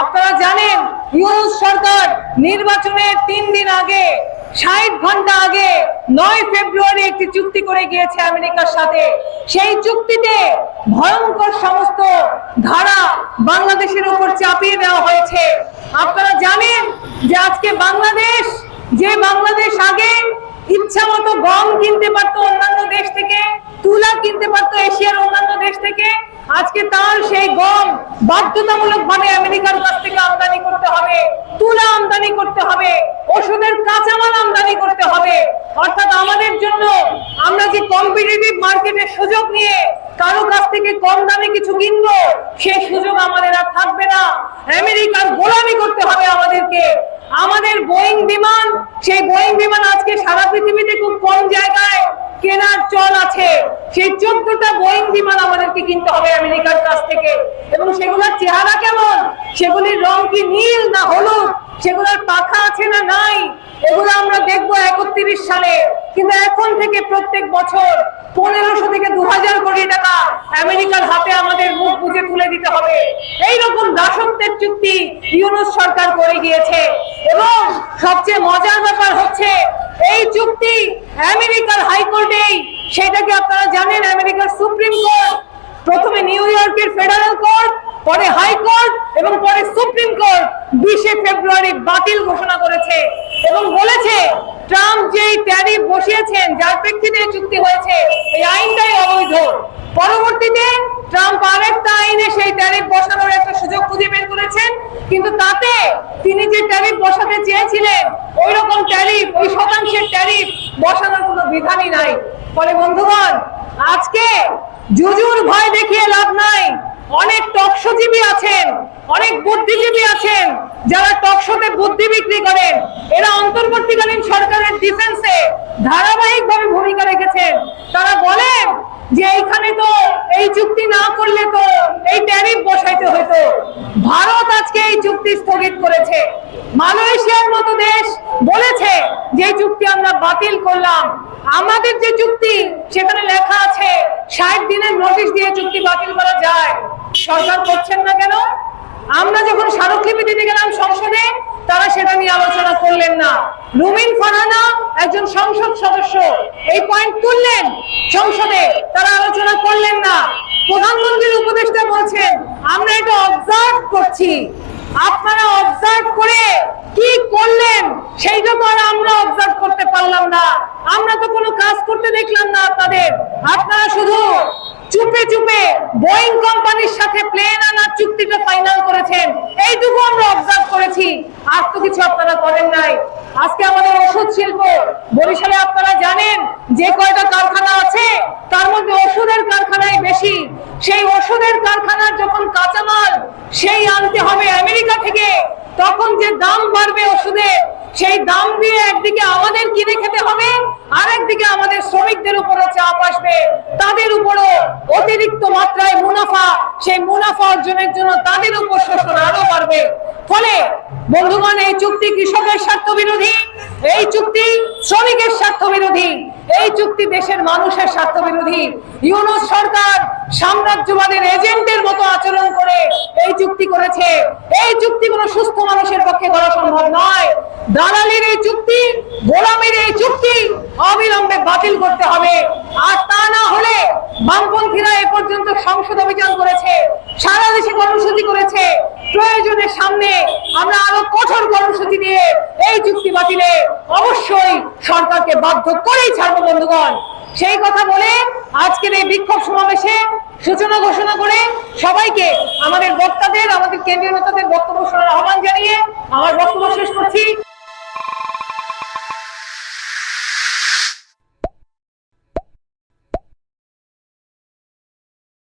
আপনারা জানেন ইউনূস সরকার নির্বাচনের 3 দিন আগে 60 ঘন্টা আগে 9 ফেব্রুয়ারি একটি চুক্তি করে গিয়েছে আমেরিকার সাথে। সেই চুক্তিতে ভয়ঙ্কর সমস্ত ধারা বাংলাদেশের উপর চাপিয়ে দেওয়া হয়েছে। আপনারা জানেন যে আজকে বাংলাদেশ আগে ইচ্ছা মতো গম কিনতে পারতো অন্যান্য দেশ থেকে, তুলা কিনতে পারতো এশিয়ার অন্যান্য দেশ থেকে, আজকে তার সেই গম বাধ্যতামূলক ভাবে আমেরিকার কাছ থেকে আমদানি করতে হবে, তুলা আমদানি করতে হবে, ওষুধের কাঁচামাল আমদানি করতে হবে। অর্থাৎ আমাদের জন্য আমরা যে কম্পিটিটিভ মার্কেটের সুযোগ নিয়ে কারো কাছ থেকে কম দামে কিছু কিনবো, সেই সুযোগ আমাদের আর থাকবে না। আমেরিকার গোলামি করতে হবে আমাদেরকে। আমাদের বোয়িং বিমান, সেই বোয়িং বিমান আজকে সারা পৃথিবীতে খুব কম জায়গায় কেনার চল আছে। সেই 14টা বোয়িং বিমান আমাদেরকে কিনতে হবে আমেরিকার কাছ থেকে। এবং সেগুলোর চেহারা কেমন, সেগুলির রং কি নীল না হলুদ, সেগুলোর পাখা আছে না নাই, এগুলো আমরা দেখবো 31 সালে। কিন্তু এখন থেকে প্রত্যেক বছর 1500 থেকে 2000 কোটি টাকা আমেরিকার হাতে আমাদের মুখ বুজে তুলে দিতে হবে। এইরকম দাসত্বের চুক্তি ইউনূস সরকার করে গিয়েছে। এবং সবচেয়ে মজার ব্যাপার হচ্ছে এই চুক্তি আমেরিকার হাইকোর্টেই, সেটাকে আপনারা জানেন আমেরিকার সুপ্রিম কোর্ট, প্রথমে নিউ ইয়র্কের ফেডারেল কোর্ট, পরে হাইকোর্ট এবং পরে সুপ্রিম কোর্ট 20 ফেব্রুয়ারি বাতিল ঘোষণা করেছে এবং বলেছে ট্রাম্প যেই ট্যারিফ বসিয়েছেন, যার প্রেক্ষিতে চুক্তি হয়েছে, এই আইনটাই অবৈধ। পরবর্তীতে ট্রাম্প আরেকটা আইনে সেই ট্যারিফ বসানোর একটা সুযোগ খুঁজে বের করেছেন, কিন্তু তাতে তিনি যে ট্যারিফ বসাতে চেয়েছিলেন ওই রকম ট্যারিফ, ওই শতাংশের ট্যারিফ বসানোর কোনো বিধানই নাই। ফলে বন্ধুগণ, আজকে জুজুর ভয় দেখিয়ে লাভ নাই। অনেক টকশোজীবী আছেন, অনেক বুদ্ধিজীবী আছেন যারা টকশোতে বুদ্ধি বিক্রি করেন। এরা অন্তর্বর্তীকালীন সরকারের ডিফেন্সে ধারাবাহিকভাবে ভূমিকা রেখেছেন। তারা বলেন যে এইখানে তো এই চুক্তি না করলে তো এই ট্যারিফ বসাইতে হতো। ভারত আজকে এই চুক্তি স্থগিত করেছে। মালয়েশিয়ার মতো দেশ বলেছে যে এই চুক্তি আমরা বাতিল করলাম। আমাদের যে চুক্তি সেখানে লেখা আছে 60 দিনের নোটিশ দিয়ে চুক্তি বাতিল করা যায়। সরকার করছেন না কেন? আমরা যখন স্মারকলিপি দিতে গেলাম সংসদে, তারা সেটা নিয়ে আলোচনা করলেন না। রুমিন ফারহানা একজন সংসদ সদস্য এই পয়েন্ট তুললেন সংসদে, তারা আলোচনা করলেন না। প্রধানমন্ত্রীর উপদেষ্টা বলছেন আমরা এটা অবজার্ভ করছি। আপনারা অবজার্ভ করে কি করলেন সেইটা তো আর আমরা অবজার্ভ করতে পারলাম না। আমরা তো কোনো কাজ করতে দেখলাম না আপনাদের। আপনারা শুধু চুপে চুপে বোয়িং কোম্পানির সাথে প্লেন আনার চুক্তিটা ফাইনাল করেছেন, এইটুকু আমরা অবজার্ভ করেছি, আর তো কিছু আপনারা করেন নাই। আজকে আমাদের ওষুধ শিল্প বরিশালে আপনারা জানেন যে কয়টা কারখানা আছে তার মধ্যে ওষুধের কারখানাই বেশি। সেই ওষুধের কারখানার যখন কাঁচামাল সেই আনতে হবে আমেরিকা থেকে, তখন যে দাম বাড়বে ওষুধের, সেই দাম দিয়ে একদিকে আমাদের কিনে খেতে হবে, আর একদিকে আমাদের শ্রমিকদের উপরে চাপ আসবে, তাদের উপরও অতিরিক্ত মাত্রায় মুনাফা, সেই মুনাফা অর্জনের জন্য তাদের উপর শোষণ আরো বাড়বে। ফলে বন্ধুগণ, এই চুক্তি কৃষকের স্বার্থ বিরোধী, এই চুক্তি শ্রমিকের স্বার্থ বিরোধী, এই চুক্তি দেশের মানুষের স্বার্থ বিরোধী। ইউনূস সরকার সাম্রাজ্যবাদের এজেন্টের মতো আচরণ করে এই চুক্তি করেছে। এই চুক্তি কোনো সুস্থ মানুষের পক্ষে করা সম্ভব নয়। দালালির এই চুক্তি, গোলামির এই চুক্তি অবিলম্বে বাতিল করতে হবে। আর তা না হলে বামপন্থীরা এ পর্যন্ত সংসদ অভিযান করেছে, সারা দেশে কর্মসূচি করেছে, প্রয়োজনের সামনে আমরা আরো কঠোর কর্মসূচি দিয়ে এই চুক্তি বাতিলে অবশ্যই সরকারকে বাধ্য করেই ছাড়বো বন্ধুগণ। সেই কথা বলে আজকের এই বিক্ষোভ সমাবেশে সূচনা ঘোষণা করে সবাইকে, আমাদের বক্তাদের, আমাদের কেন্দ্রীয় নেতাদের বক্তব্য শোনার আহ্বান জানিয়ে আমার বক্তব্য শেষ করছি।